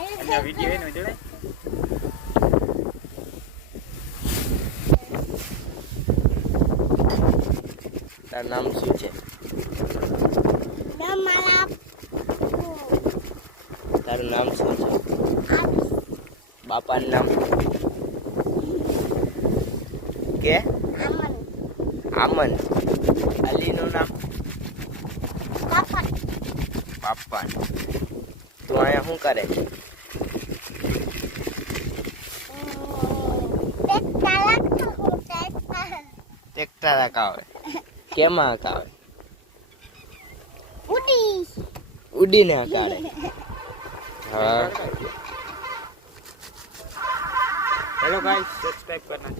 અને આ વિડિયો એનો જોડે તારું નામ શું છે? તારું નામ શું છે? બાપાનું નામ કે આમન. અલીનું નામ બાપા. તું અહીંયા શું કરે છે? ટ્રેક્ટર હકાવે. કેમાં હકાવે? ઉડીને હકાવે. હા. हेलो गाइस सब्सक्राइब करना